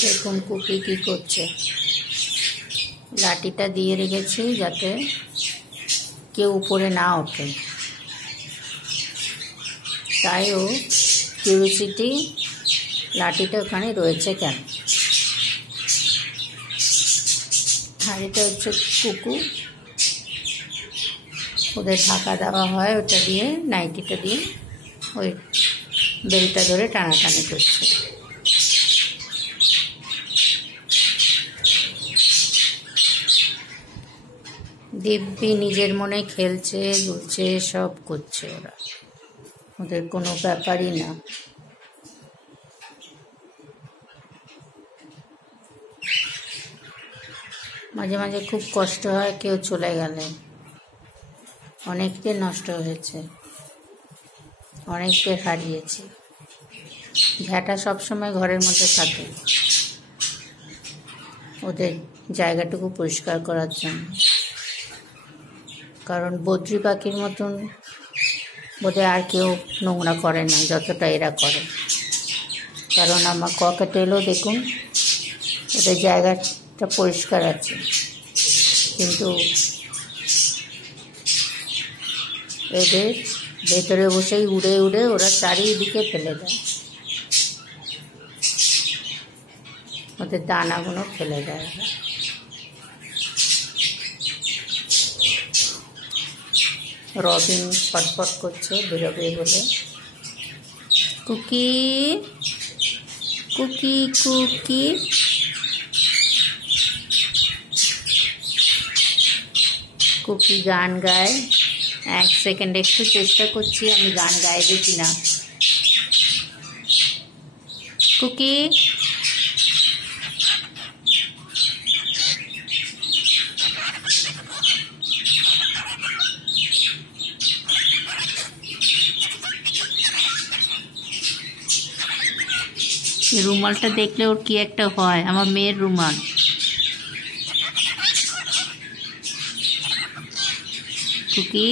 দেখুন কুকি কি করছে। লাঠিটা দিয়ে রেখেছি যাতে কেউ উপরে না ওঠে, তাই ও কিউরিসিটি লাঠিটা ওখানে রয়েছে কেন। আর এটা হচ্ছে কুকু, ওদের ঢাকা দেওয়া হয় ওটা দিয়ে, নাইটিটা দিয়ে ওই বেলটা ধরে টানাটানি করছে। দিব্যি নিজের মনে খেলছে, দুলছে, সব করছে ওরা, ওদের কোনো ব্যাপারই না। মাঝে মাঝে খুব কষ্ট হয় কেউ চলে গেলে, অনেককে নষ্ট হয়েছে, অনেককে হারিয়েছি। ঘ্যাটা সবসময় ঘরের মধ্যে থাকে ওদের জায়গাটুকু পরিষ্কার করার জন্য, কারণ বদ্রি পাখির মতন বোধহয় আর কেউ নোংরা করে না যতটা এরা করে। কারণ আমার ককাটেলও দেখুন ওদের জায়গাটা পরিষ্কার আছে, কিন্তু এদের ভেতরে বসেই উড়ে উড়ে ওরা চারিদিকে ফেলে দেয়, ওদের দানাগুলো ফেলে দেয়। রবিন ছটফট করছে বেরোবে বলে। কুকি কুকি কুকি, কুকি গান গায়। এক সেকেন্ড একটু চেষ্টা করছি আমি গান গাইবে কিনা। কুকি রুমালটা দেখলে ওর কি একটা হয়, আমার মেয়ের রুমাল। কুকি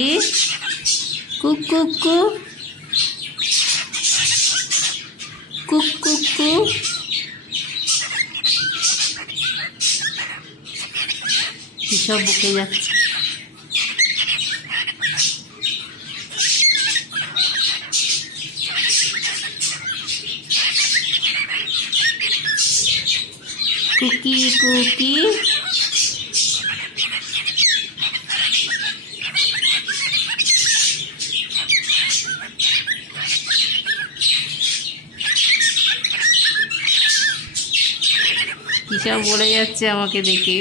কুক কুক কুক কুক কুক কুক, কিসব বকে যাচ্ছে। কুকি কুকি কিসব বলে যাচ্ছে আমাকে দেখে।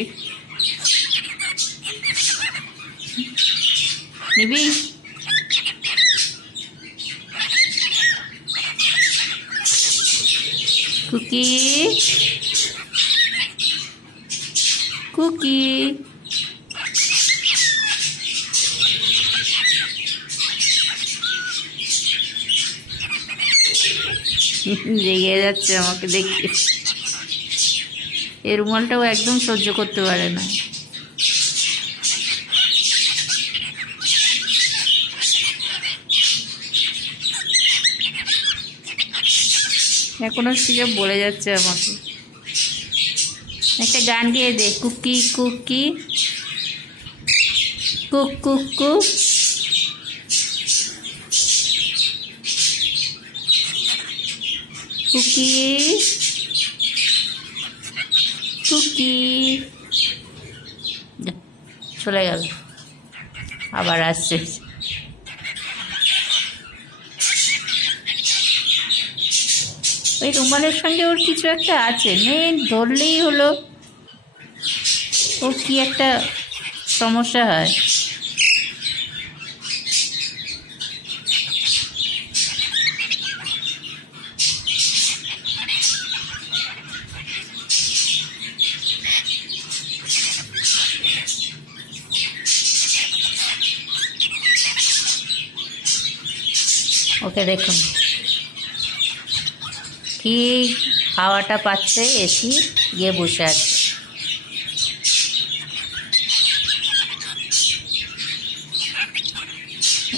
নিবি কুকি কুকি, রেগে যাচ্ছে আমাকে দেখে। এই রুমালটাও একদম সহ্য করতে পারে না। এখনো সে বলে যাচ্ছে আমাকে। একটা গান গিয়ে দে, কুকি কুকি কুক কুক কুক, কুকি কুকি। চলে গেল, আবার আসছে। ওই রুমালের সঙ্গে ওর কিছু একটা আছে, মেন ধরলেই হলো ওর কি একটা সমস্যা হয়। ওকে দেখুন কি হাওয়াটা পাচ্ছে, এসি গিয়ে বসে আছে।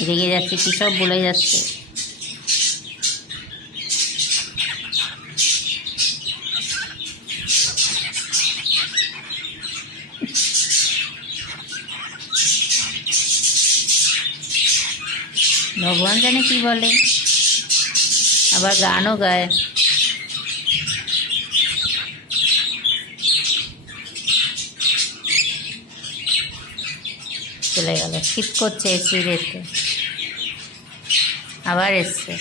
রেগে যাচ্ছে, কী সব বলে যাচ্ছে। ভগবান জানে কি বলে, আবার গানও গায়। চলে গেল, শীত করছে এসি রেতে, আবার এসছে।